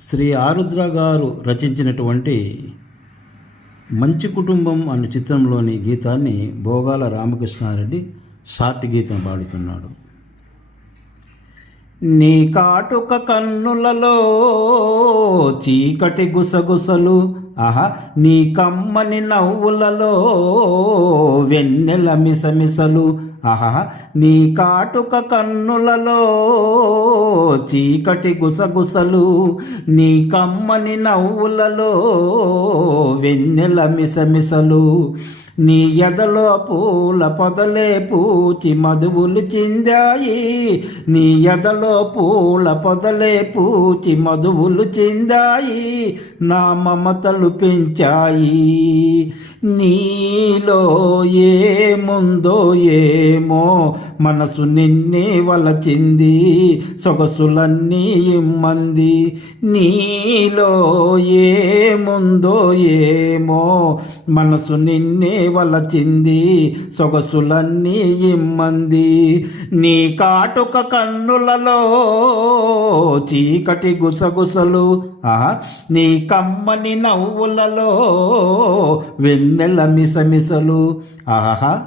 శ్రీ ఆరుద్ర గారు రచించినటువంటి మంచి కుటుంబం అనే చిత్రంలోని గీతాన్ని భోగాల రామకృష్ణారెడ్డి షార్ట్ గీతం పాడుతున్నాడు. నీ కాటుక కన్నులలో చీకటి గుసగుసలు ఆహా నీ కమ్మని నవ్వులలో వెన్నెల మిసమిసలు. ఆహా నీ కాటుక కన్నులలో చీకటి గుసగుసలు. నీ కమ్మని నవ్వులలో వెన్నెల మిసమిసలు. నీ ఎదలో పూల పొదలే పూచి మధువులు చిందాయి. నీ ఎదలో పూల పొదలే పూచి మధువులు చిందాయి. నా మమతలు పెంచాయి. నీలో ఏముందో ఏమో మనసు నిన్నే వలచింది. సొగసులన్నీ ఇమ్మంది. నీలో ఏముందో ఏమో మనసు నిన్నే చేయవలచింది సొగసులన్నీ ఇమ్మంది. నీ కాటుక కన్నులలో చీకటి గుసగుసలు ఆహా నీ కమ్మని నవ్వులలో వెన్నెల మిసమిసలు. ఆహా